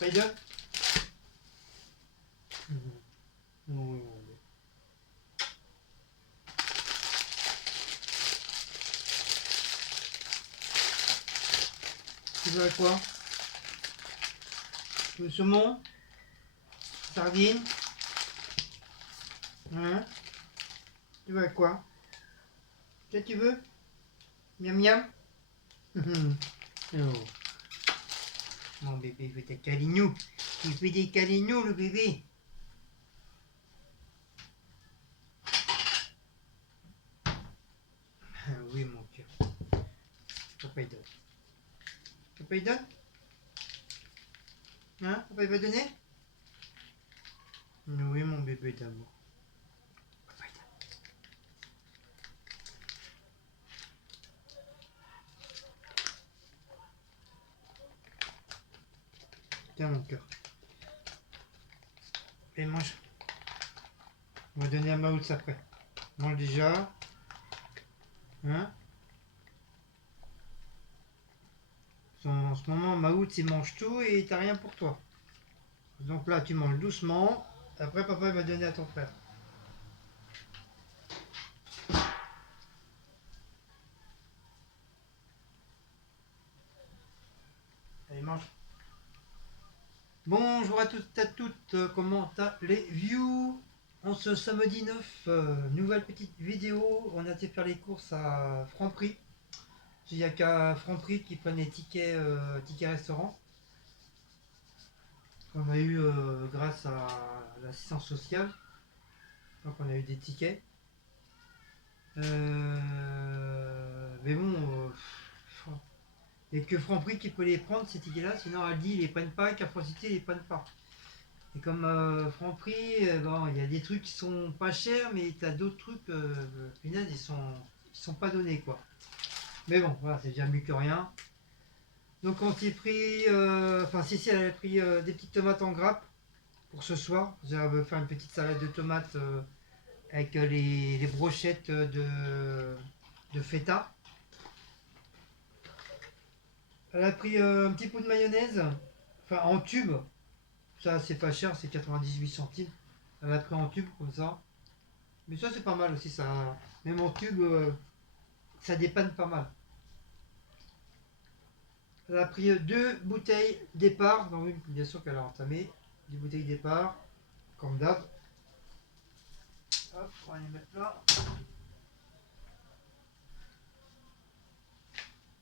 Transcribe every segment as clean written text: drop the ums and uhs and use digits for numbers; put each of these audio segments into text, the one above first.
Spider. Oui, oui. Tu veux quoi? Tu veux saumon? Sardine? Hein? Tu veux quoi? Qu'est-ce que tu veux? Miam miam? Oh. Mon bébé fait des câlinous. Il fait des câlinous, le bébé. Oui, mon cœur. Papa, il donne. Papa, il donne? Hein? Papa, il va donner? Oui, mon bébé d'amour. Papa, il donne. Tiens, mon cœur. Et mange. On va donner à Maouts après. Mange déjà. Hein? En ce moment, Maouts, il mange tout et t'as rien pour toi. Donc là, tu manges doucement. Après, papa, il va donner à ton frère. Allez, mange. Bonjour à toutes et à toutes, comment allez-vous? En ce samedi 9, nouvelle petite vidéo, on a été faire les courses à Franprix. Il n'y a qu'à Franprix qui prennent les tickets restaurant. On a eu grâce à l'assistance sociale, donc on a eu des tickets. Mais bon, il n'y a que Franprix qui peut les prendre ces tickets-là, sinon Aldi ils les prennent pas et Carrefour City ils les prennent pas. Et comme Franprix, bon, il y a des trucs qui sont pas chers, mais tu as d'autres trucs, punaise, ils sont pas donnés quoi. Mais bon, voilà, c'est déjà mieux que rien. Donc on s'est pris, enfin Cécile elle a pris des petites tomates en grappe pour ce soir. J'avais faire une petite salade de tomates avec les brochettes de feta. Elle a pris un petit pot de mayonnaise, enfin en tube. Ça c'est pas cher, c'est 98 centimes. Elle a pris en tube comme ça. Mais ça c'est pas mal aussi, ça. Même en tube, ça dépanne pas mal. Elle a pris deux bouteilles départ, donc une bien sûr qu'elle a entamé. Deux bouteilles départ, comme d'hab. Hop, on va les mettre là.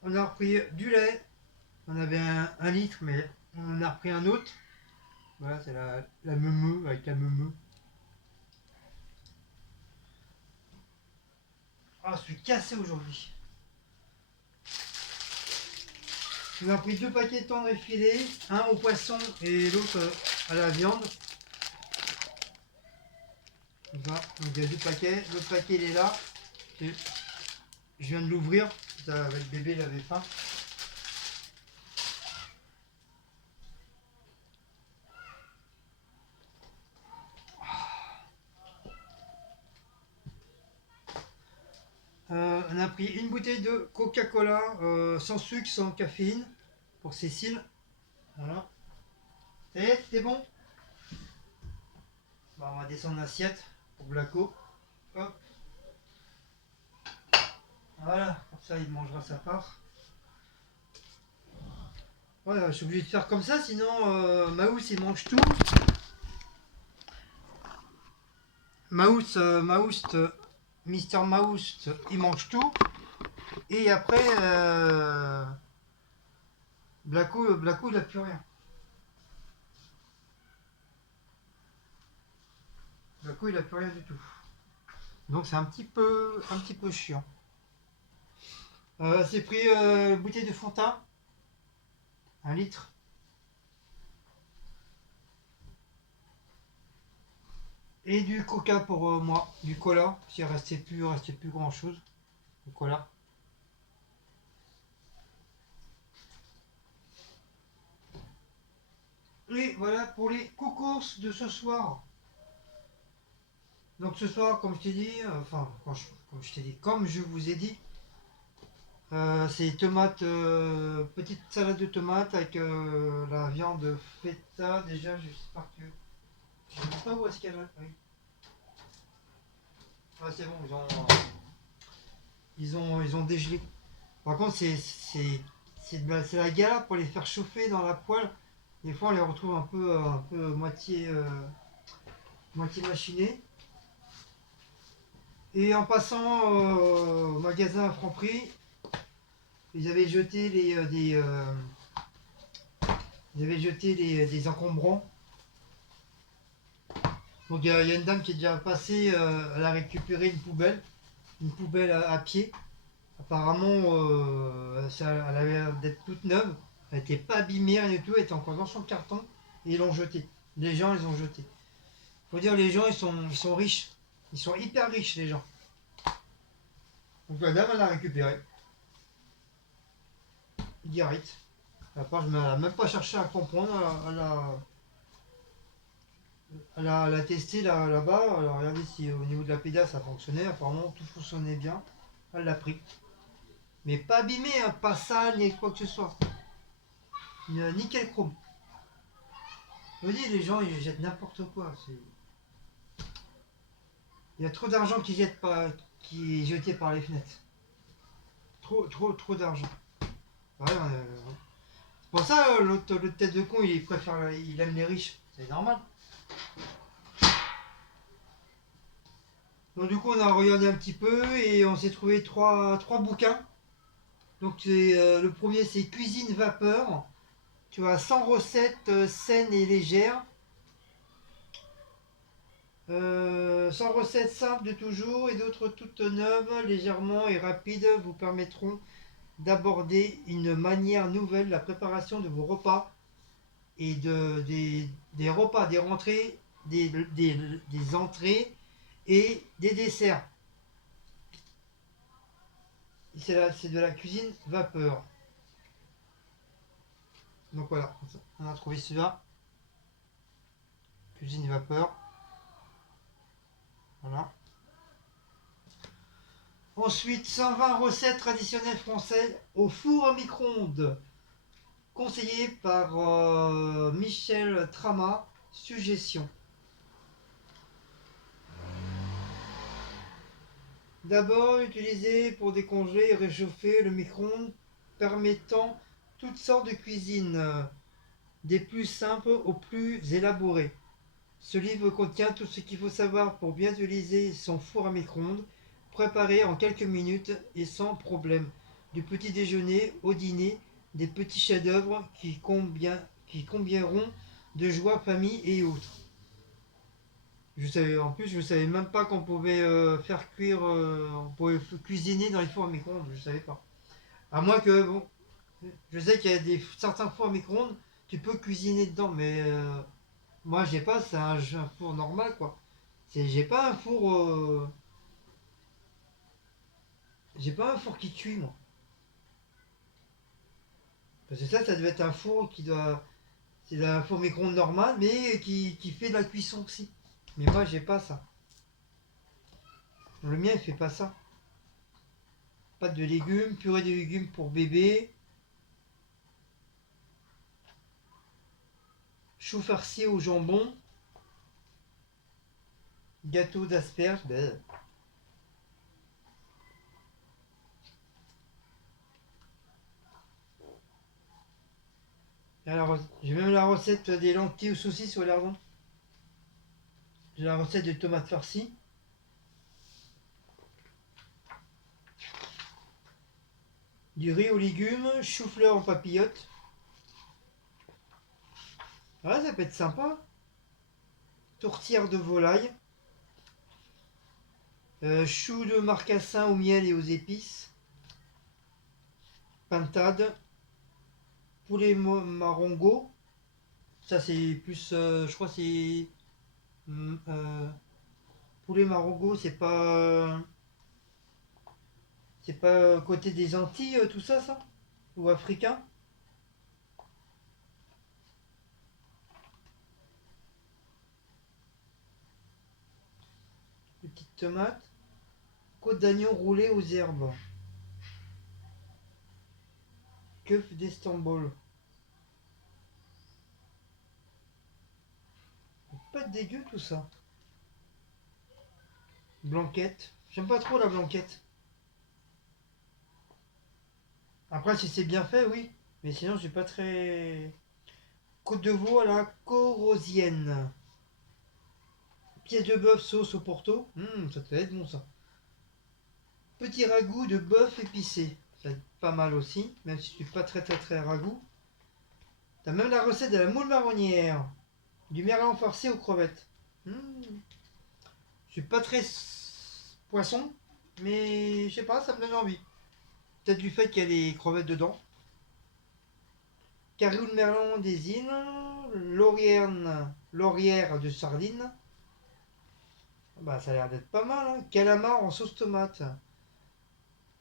On a repris du lait. On avait un litre, mais on a repris un autre. Voilà, c'est la meumeu avec la meumeu. Ah, je suis cassé aujourd'hui. On a pris deux paquets de tendre effilés, un au poisson et l'autre à la viande. Comme ça, donc il y a deux paquets. L'autre paquet il est là. Et je viens de l'ouvrir. Avec le bébé, il avait faim. On a pris une bouteille de Coca-Cola sans sucre, sans caféine pour Cécile. Voilà. Ça y est, c'est bon? Bon, on va descendre l'assiette pour Blaco. Hop. Voilà, comme ça il mangera sa part. Voilà, je suis obligé de faire comme ça, sinon Maous il mange tout. Mister Mouse il mange tout. Et après, Blaco il a plus rien. Blaco il a plus rien du tout. Donc c'est un petit peu chiant. C'est pris bouteille de Fanta, 1 litre. Et du coca pour moi, du cola, s'il restait plus grand chose. Du cola. Et voilà pour les courses de ce soir. Donc ce soir, comme je t'ai dit, comme je vous ai dit, C'est tomates, petite salade de tomates avec la viande feta. Déjà, j'espère que. Je ne sais pas où est-ce qu'elle est. Oui. Ah, c'est bon, ils ont dégelé. Par contre, c'est la galère pour les faire chauffer dans la poêle. Des fois, on les retrouve un peu moitié machinés. Et en passant au magasin à Franprix, ils avaient jeté des encombrants. Donc il y a une dame qui est déjà passée, elle a récupéré une poubelle à pied. Apparemment, elle avait l'air d'être toute neuve. Elle n'était pas abîmée, rien du tout. Elle était encore dans son carton. Et ils l'ont jetée. Les gens, ils ont jeté. Faut dire, les gens, ils sont riches. Ils sont hyper riches, les gens. Donc la dame, elle l'a récupéré. Direct. Après, elle n'a même pas cherché à comprendre. Elle a testé là-bas. Elle a regardé si au niveau de la pédale ça fonctionnait. Apparemment, tout fonctionnait bien. Elle l'a pris. Mais pas abîmé, hein, pas sale, ni quoi que ce soit. Nickel chrome. Je vous dis, les gens, ils jettent n'importe quoi. Il y a trop d'argent qui est jeté par les fenêtres. Trop, trop, trop d'argent. Ouais, c'est pour ça, l'autre tête de con, il aime les riches. C'est normal. Donc du coup, on a regardé un petit peu et on s'est trouvé trois bouquins. Donc le premier, c'est Cuisine vapeur. Tu as 100 recettes saines et légères. 100 recettes simples de toujours et d'autres toutes neuves, légèrement et rapides vous permettront d'aborder une manière nouvelle la préparation de vos repas et des repas, des rentrées, des entrées et des desserts. C'est de la cuisine vapeur. Donc voilà, on a trouvé celui-là. Cuisine vapeur. Voilà. Ensuite, 120 recettes traditionnelles françaises au four à micro-ondes. Conseillé par Michel Trama. Suggestion. D'abord, utilisé pour décongeler et réchauffer le micro-ondes permettant toutes sortes de cuisines, des plus simples aux plus élaborées. Ce livre contient tout ce qu'il faut savoir pour bien utiliser son four à micro-ondes, préparé en quelques minutes et sans problème. Du petit déjeuner au dîner, des petits chefs-d'œuvre qui combieront de joie, famille et autres. En plus, je ne savais même pas qu'on pouvait faire cuire, on pouvait cuisiner dans les fours à micro-ondes. Je ne savais pas. À moins que, bon, je sais qu'il y a certains fours à micro-ondes, tu peux cuisiner dedans, mais moi j'ai pas, c'est un four normal quoi. J'ai pas un four, j'ai pas un four qui cuit moi. Parce que ça devait être un four c'est un four micro-ondes normal, mais qui fait de la cuisson aussi. Mais moi j'ai pas ça. Le mien il fait pas ça. Pâte de légumes, purée de légumes pour bébé, chou farci au jambon, gâteau d'asperges. Alors, j'ai même la recette des lentilles aux saucisses au lardon. J'ai la recette de tomates farcies. Du riz aux légumes, chou-fleur en papillotes. Ah, ça peut être sympa. Tourtière de volaille. Chou de marcassin au miel et aux épices. Pintade. Poulet marongo. Ça, c'est plus. Je crois que c'est. Poulet marongo, c'est pas côté des Antilles, tout ça, ça? Ou africain? Des petites tomates. Côte d'agneau roulée aux herbes. Keuf d'Istanbul. Pas de dégueu tout ça. Blanquette. J'aime pas trop la blanquette. Après, si c'est bien fait, oui. Mais sinon, j'ai pas très. Côte de veau à la corrosienne. Pièce de bœuf sauce au porto. Ça peut être bon ça. Petit ragoût de bœuf épicé. Ça va être pas mal aussi, même si je suis pas très ragoût. T'as même la recette de la moule marronnière. Du merlan farci aux crevettes. Je suis pas très poisson, mais je sais pas, ça me donne envie. Peut-être du fait qu'il y a des crevettes dedans. Carrioux de merlan des îles. Laurière de sardines. Bah, ça a l'air d'être pas mal. Hein. Calamar en sauce tomate.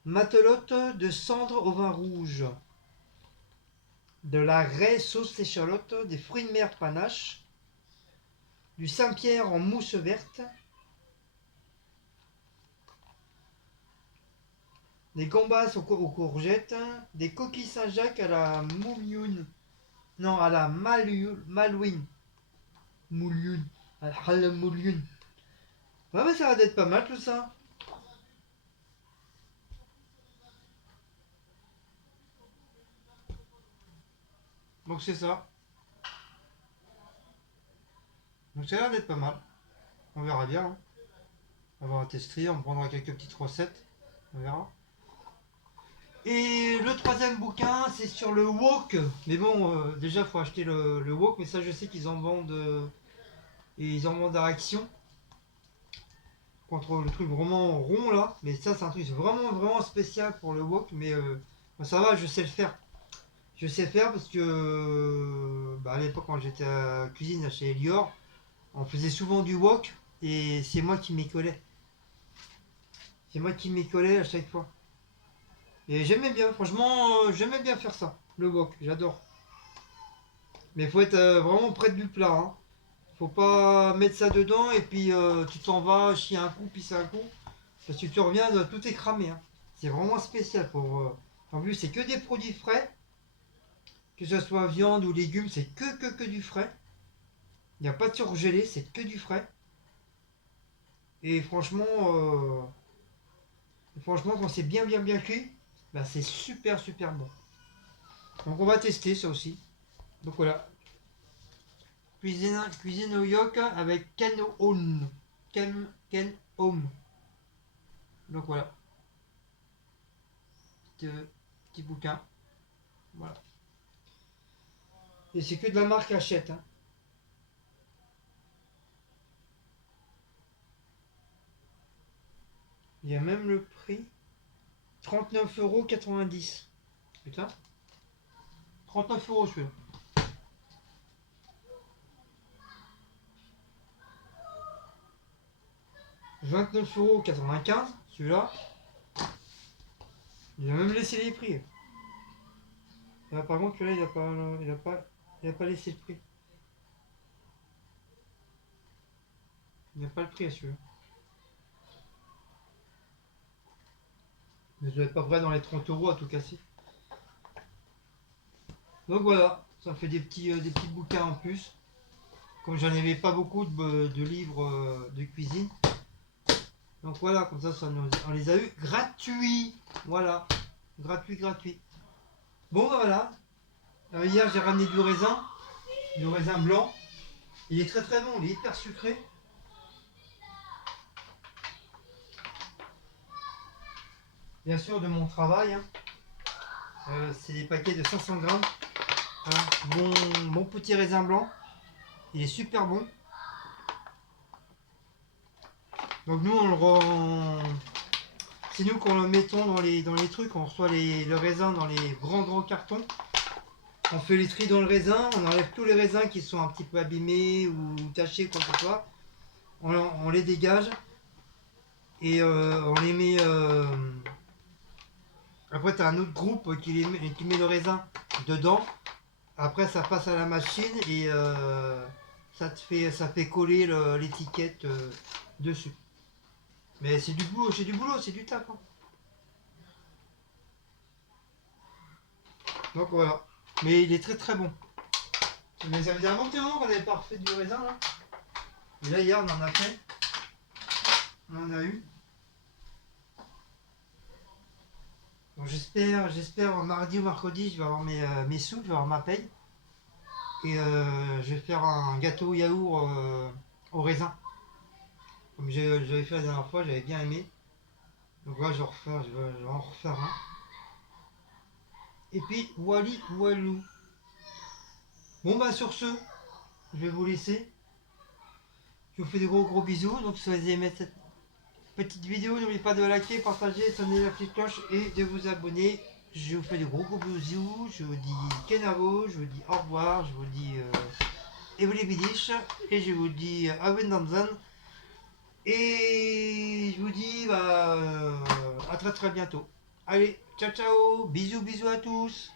Matelote de cendre au vin rouge. De la raie sauce échalote. Des fruits de mer panache. Du Saint-Pierre en mousse verte. Des gambas aux courgettes. Des coquilles Saint-Jacques à la moulioune. Non, à la malouine. Moulioune. À la moulioune. Ouais, mais ça va d'être pas mal tout ça. Donc c'est ça. Donc ça a l'air d'être pas mal. On verra bien. Hein. On va tester, on prendra quelques petites recettes. On verra. Et le troisième bouquin, c'est sur le wok. Mais bon, déjà, il faut acheter le wok. Mais ça, je sais qu'ils en vendent. Et ils en vendent à Action. Contre le truc vraiment rond là. Mais ça, c'est un truc vraiment spécial pour le wok. Mais ça va, je sais le faire. Je sais faire parce que à l'époque, quand j'étais à cuisine chez Elior, on faisait souvent du wok. Et c'est moi qui m'y collais. C'est moi qui m'y collais à chaque fois. Et j'aimais bien, franchement, j'aimais bien faire ça, le wok, j'adore. Mais il faut être vraiment près du plat, hein. Faut pas mettre ça dedans et puis tu t'en vas chier un coup, pisser un coup. Parce que tu reviens, tout est cramé, hein. C'est vraiment spécial pour. En plus, c'est que des produits frais. Que ce soit viande ou légumes, c'est que du frais. Il n'y a pas de surgelé, c'est que du frais. Et franchement, quand c'est bien cuit, bah, c'est super bon. Donc on va tester ça aussi. Donc voilà, cuisine au wok avec Ken Home. Ken Home. Donc voilà. Petit bouquin. Voilà. Et c'est que de la marque Hachette. Hein. Il y a même le prix. 39,90 €. Putain. 39 € celui-là. 29,95 € celui-là. Il a même laissé les prix. Là, par contre, celui-là, il a pas laissé le prix. Il n'y a pas le prix à celui-là. Mais je dois être pas vrai dans les 30 € à tout casser. Donc voilà, ça me fait des petits bouquins en plus. Comme j'en avais pas beaucoup de livres de cuisine. Donc voilà, comme ça, on les a eu gratuits. Voilà, gratuit. Bon, ben voilà. Hier, j'ai ramené du raisin blanc. Il est très bon, il est hyper sucré. Bien sûr, de mon travail. Hein. C'est des paquets de 500 grammes. Voilà. Bon petit raisin blanc. Il est super bon. Donc nous, c'est nous qu'on le mettons dans les trucs. On reçoit le raisin dans les grands cartons. On fait les tri dans le raisin. On enlève tous les raisins qui sont un petit peu abîmés ou tachés, quoi que ce soit. On les dégage. Et on les met... Après, tu as un autre groupe qui met le raisin dedans. Après, ça passe à la machine et ça fait coller l'étiquette dessus. Mais c'est du boulot, c'est du taf. Hein. Donc voilà. Mais il est très très bon. Mais ça faisait un bon petit moment qu'on n'avait pas refait du raisin là. Et là hier on en a fait. On en a eu. Donc j'espère mardi ou mercredi je vais avoir mes sous, je vais avoir ma paye. Et je vais faire un gâteau yaourt au raisin. Comme j'avais fait la dernière fois, j'avais bien aimé. Donc là je vais en refaire un. Et puis wally walou. Bon bah sur ce, je vais vous laisser. Je vous fais de gros gros bisous. Donc si vous avez aimé cette petite vidéo, n'oubliez pas de liker, partager, sonner la petite cloche et de vous abonner. Je vous fais de gros gros bisous. Je vous dis Kenavo, je vous dis au revoir, je vous dis Evoli Bidish et je vous dis Avendanzan. Et je vous dis à très très bientôt. Allez, ciao ciao, bisous bisous à tous.